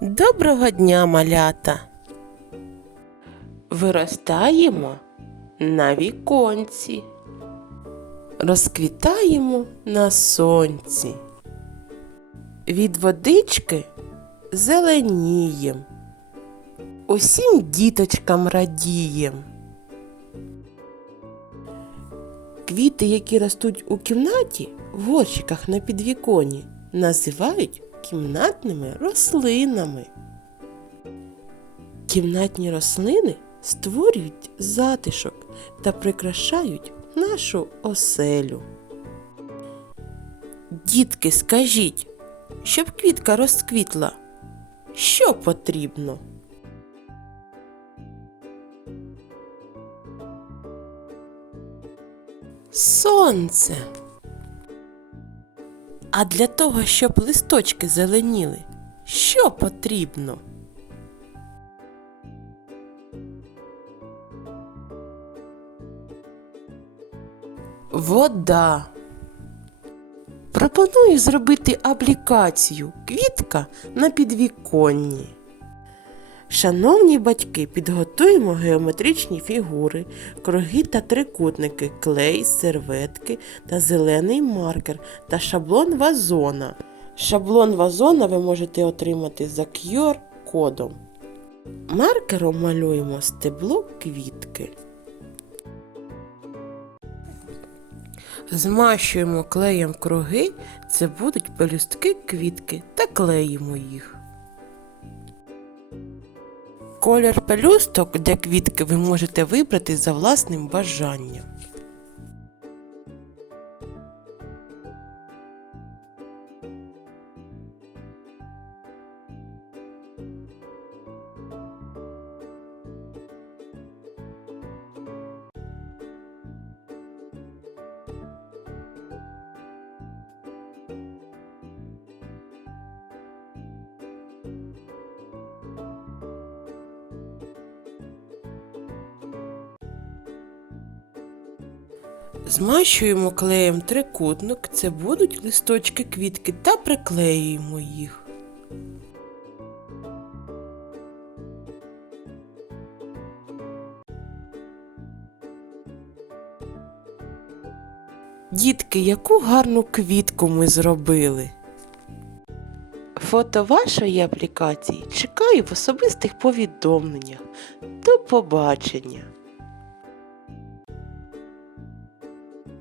Доброго дня, малята! Виростаємо на віконці, розквітаємо на сонці. Від водички зеленієм, усім діточкам радієм. Квіти, які ростуть у кімнаті, в горщиках на підвіконі, називають кімнатними рослинами. Кімнатні рослини створюють затишок та прикрашають нашу оселю. Дітки, скажіть, щоб квітка розквітла, що потрібно? Сонце. А для того, щоб листочки зеленіли, що потрібно? Вода. Пропоную зробити аплікацію квітка на підвіконні. Шановні батьки, підготуємо геометричні фігури, круги та трикутники, клей, серветки та зелений маркер та шаблон вазона. Шаблон вазона ви можете отримати за QR-кодом. Маркером малюємо стебло квітки. Змащуємо клеєм круги, це будуть пелюстки квітки та клеїмо їх. Колір пелюсток для квітки ви можете вибрати за власним бажанням. Змащуємо клеєм трикутник, це будуть листочки квітки та приклеюємо їх. Дітки, яку гарну квітку ми зробили. Фото вашої аплікації чекаю в особистих повідомленнях. До побачення!